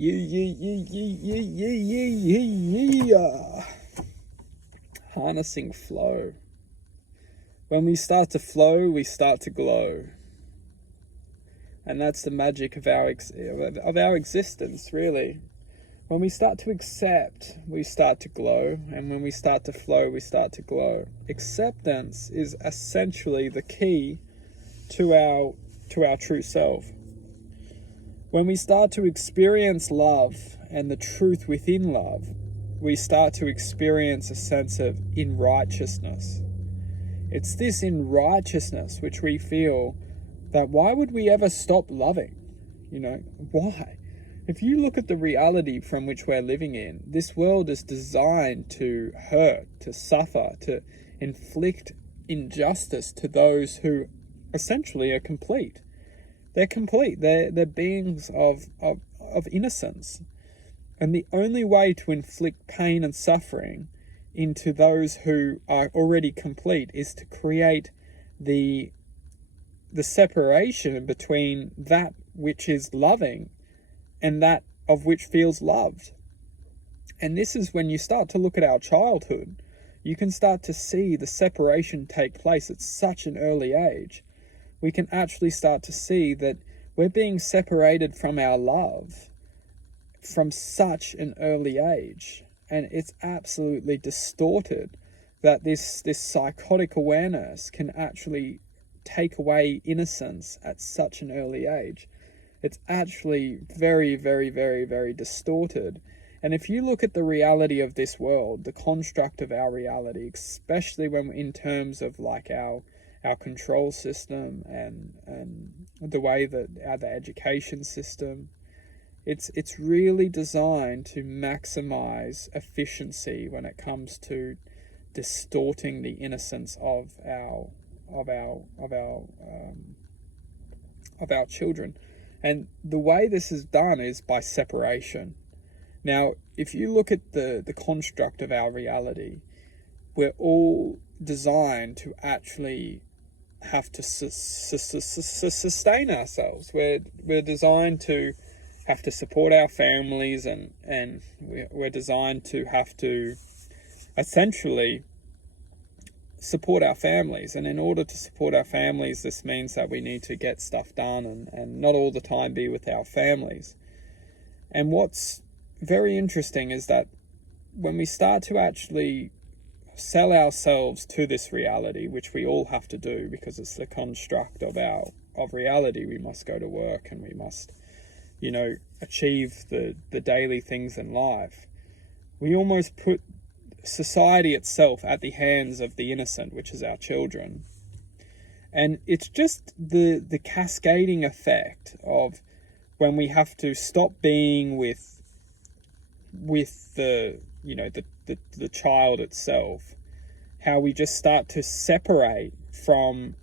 Yeah. Harnessing flow. When we start to flow, we start to glow. And that's the magic of our existence, really. When we start to accept, we start to glow. And when we start to flow, we start to glow. Acceptance is essentially the key to our true self. When we start to experience love and the truth within love, we start to experience a sense of in-righteousness. It's this in-righteousness which we feel that why would we ever stop loving? Why? If you look at the reality from which we're living in, this world is designed to hurt, to suffer, to inflict injustice to those who essentially are complete. They're complete. They're beings of innocence. And the only way to inflict pain and suffering into those who are already complete is to create the separation between that which is loving and that of which feels loved. And this is when you start to look at our childhood, you can start to see the separation take place at such an early age. We can actually start to see that we're being separated from our love from such an early age. And it's absolutely distorted that this psychotic awareness can actually take away innocence at such an early age. It's actually very, very, very, very distorted. And if you look at the reality of this world, the construct of our reality, especially when in terms of like our control system and the way that the education system, it's really designed to maximize efficiency when it comes to distorting the innocence of our children. And the way this is done is by separation. Now, if you look at the construct of our reality, we're all designed to actually have to sustain ourselves. We're designed to have to support our families, and we're designed to have to essentially support our families. And in order to support our families, this means that we need to get stuff done and not all the time be with our families. And what's very interesting is that when we start to actually sell ourselves to this reality, which we all have to do because it's the construct of reality, we must go to work and we must achieve the daily things in life. We almost put society itself at the hands of the innocent, which is our children. And it's just the cascading effect of when we have to stop being with the child itself, how we just start to separate from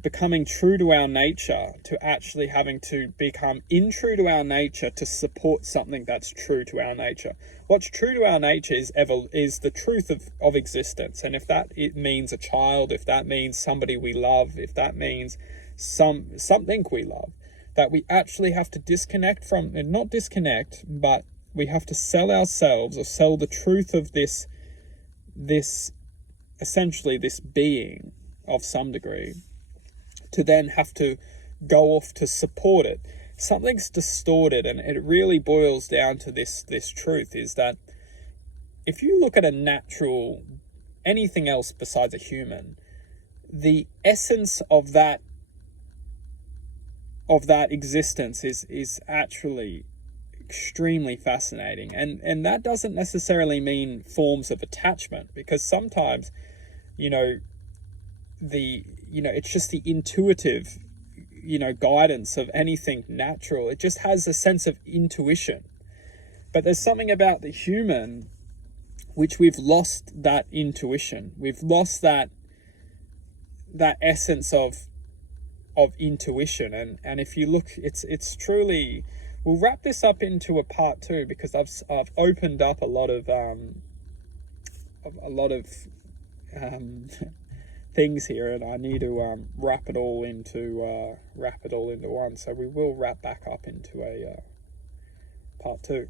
becoming true to our nature to actually having to become untrue to our nature to support something that's true to our nature. What's true to our nature is the truth of existence. And if it means a child, if that means somebody we love, if that means something we love, that we actually have to disconnect from, and not disconnect, but we have to sell ourselves or sell the truth of this essentially this being of some degree, to then have to go off to support it. Something's distorted, and it really boils down to this truth, is that if you look at a natural, anything else besides a human, the essence of that existence is actually extremely fascinating. And that doesn't necessarily mean forms of attachment, because sometimes, it's just the intuitive, guidance of anything natural. It just has a sense of intuition. But there's something about the human which we've lost that intuition. We've lost that essence of intuition. And if you look, it's truly, we'll wrap this up into a part 2, because I've opened up a lot of things here, and I need to wrap it all into one. So we will wrap back up into a part part 2.